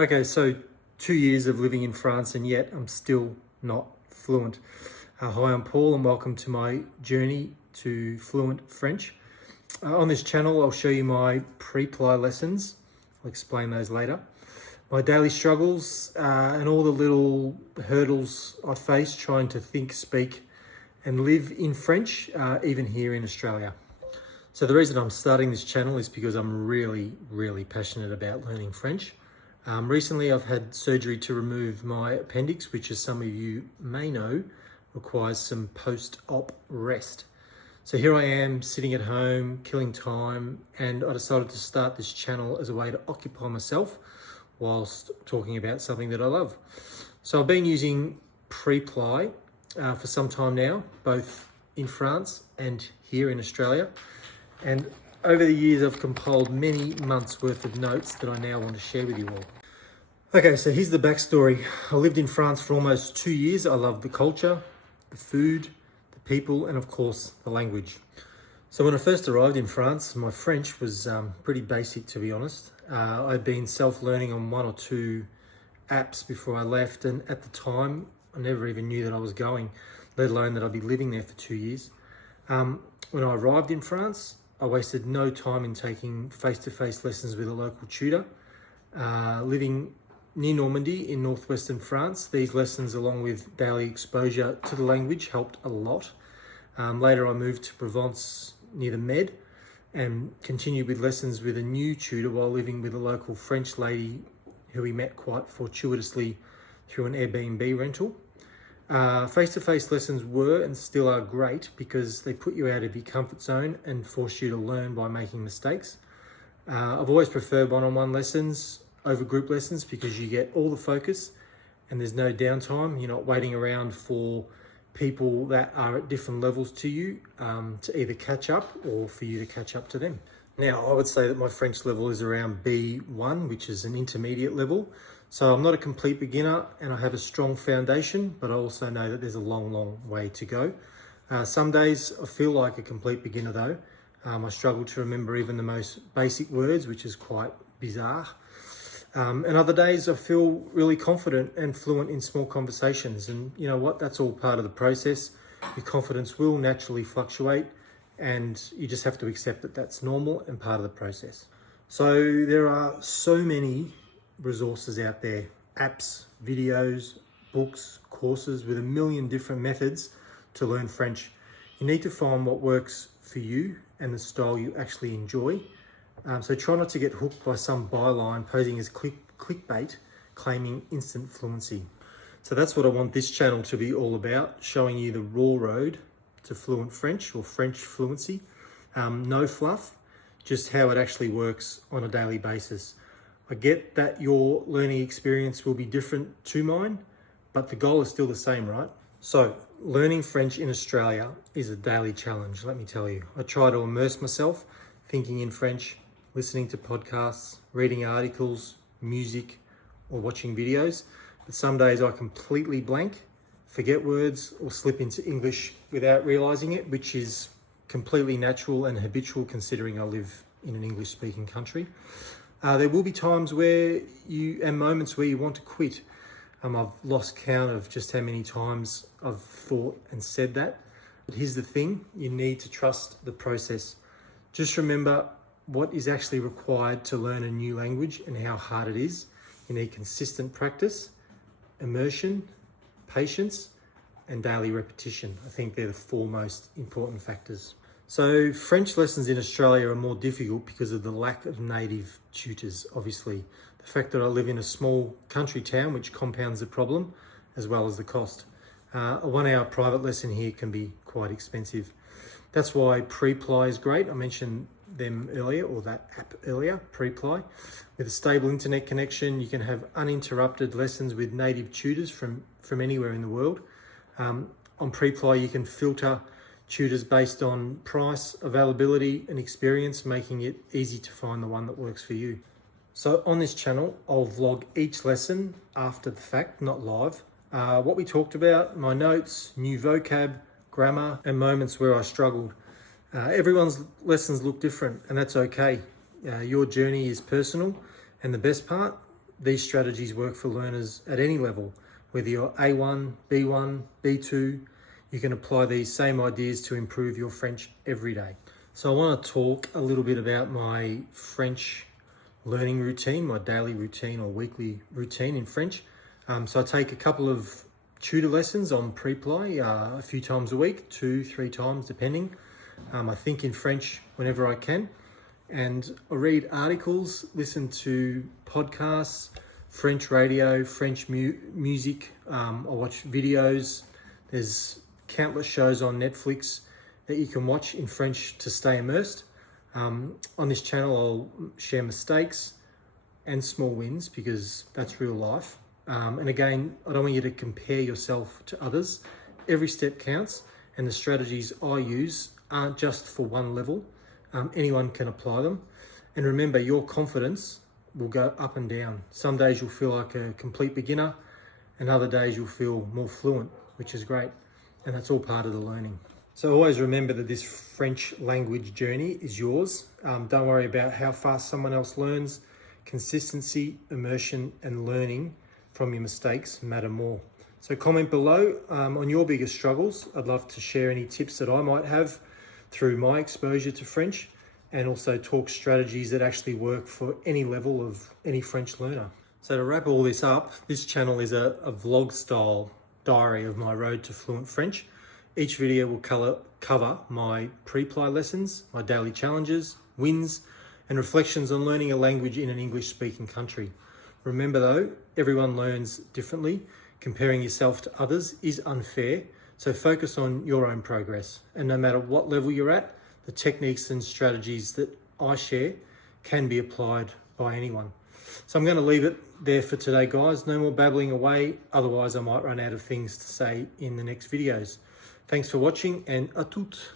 Okay, so 2 years of living in France and yet I'm still not fluent. Hi, I'm Paul and welcome to my journey to fluent French. On this channel, I'll show you my pre-ply lessons. I'll explain those later. My daily struggles and all the little hurdles I face trying to think, speak and live in French, even here in Australia. So the reason I'm starting this channel is because I'm really passionate about learning French. Recently I've had surgery to remove my appendix, which as some of you may know, requires some post-op rest. So here I am sitting at home, killing time, and I decided to start this channel as a way to occupy myself whilst talking about something that I love. So I've been using pre-ply for some time now, both in France and here in Australia. And over the years, I've compiled many months worth of notes that I now want to share with you all. Okay, so here's the backstory. I lived in France for almost 2 years. I loved the culture, the food, the people, and of course, the language. So when I first arrived in France, my French was pretty basic, to be honest. I'd been self-learning on 1 or 2 apps before I left, and at the time, I never even knew that I was going, let alone that I'd be living there for 2 years. When I arrived in France, I wasted no time in taking face-to-face lessons with a local tutor. Living near Normandy in northwestern France, these lessons along with daily exposure to the language helped a lot. Later I moved to Provence near the Med and continued with lessons with a new tutor while living with a local French lady who we met quite fortuitously through an Airbnb rental. Face-to-face lessons were and still are great because they put you out of your comfort zone and force you to learn by making mistakes. I've always preferred one-on-one lessons over group lessons because you get all the focus and there's no downtime. You're not waiting around for people that are at different levels to you to either catch up or for you to catch up to them. Now, I would say that my French level is around B1, which is an intermediate level. So I'm not a complete beginner and I have a strong foundation, but I also know that there's a long way to go. Some days I feel like a complete beginner though. I struggle to remember even the most basic words, which is quite bizarre. And other days I feel really confident and fluent in small conversations. And you know what? That's all part of the process. Your confidence will naturally fluctuate and you just have to accept that that's normal and part of the process. So there are so many resources out there, apps, videos, books, courses with a million different methods to learn French. You need to find what works for you and the style you actually enjoy. So try not to get hooked by some byline posing as clickbait claiming instant fluency. So that's what I want this channel to be all about, showing you the raw road to fluent French or French fluency. No fluff, just how it actually works on a daily basis. I get that your learning experience will be different to mine, but the goal is still the same, right? So learning French in Australia is a daily challenge, let me tell you. I try to immerse myself, thinking in French, listening to podcasts, reading articles, music, or watching videos. But some days I completely blank, forget words, or slip into English without realizing it, which is completely natural and habitual considering I live in an English-speaking country. There will be times and moments where you want to quit. I've lost count of just how many times I've thought and said that. But here's the thing, you need to trust the process. Just remember what is actually required to learn a new language and how hard it is. You need consistent practice, immersion, patience, and daily repetition. I think they're the 4 most important factors. So French lessons in Australia are more difficult because of the lack of native tutors, obviously. The fact that I live in a small country town, which compounds the problem, as well as the cost. A 1-hour private lesson here can be quite expensive. That's why pre-ply is great. I mentioned them earlier, or that app earlier, pre-ply. With a stable internet connection, you can have uninterrupted lessons with native tutors from anywhere in the world. On pre-ply, you can filter tutors based on price, availability, and experience, making it easy to find the one that works for you. So on this channel, I'll vlog each lesson after the fact, not live. What we talked about, my notes, new vocab, grammar, and moments where I struggled. Everyone's lessons look different, and that's okay. Your journey is personal, and the best part, these strategies work for learners at any level. Whether you're A1, B1, B2, you can apply these same ideas to improve your French every day. So I want to talk a little bit about my French learning routine, my daily routine or weekly routine in French. So I take a couple of tutor lessons on pre-play a few times a week, 2-3 times depending. I think in French whenever I can, and I read articles, listen to podcasts, French radio, French music. I watch videos. There's countless shows on Netflix that you can watch in French to stay immersed. On this channel, I'll share mistakes and small wins because that's real life. And again, I don't want you to compare yourself to others. Every step counts, and the strategies I use aren't just for one level. Anyone can apply them. And remember, your confidence will go up and down. Some days you'll feel like a complete beginner, and other days you'll feel more fluent, which is great. And that's all part of the learning. So always remember that this French language journey is yours. Don't worry about how fast someone else learns. Consistency, immersion, and learning from your mistakes matter more. So comment below on your biggest struggles. I'd love to share any tips that I might have through my exposure to French, and also talk strategies that actually work for any level of any French learner. So to wrap all this up, this channel is a vlog style diary of my road to fluent French. Each video will cover my pre-play lessons, my daily challenges, wins, and reflections on learning a language in an English-speaking country. Remember though, everyone learns differently. Comparing yourself to others is unfair, so focus on your own progress. And no matter what level you're at, the techniques and strategies that I share can be applied by anyone. So I'm going to leave it there for today, guys. No more babbling away, otherwise I might run out of things to say in the next videos. Thanks for watching, and à toutes.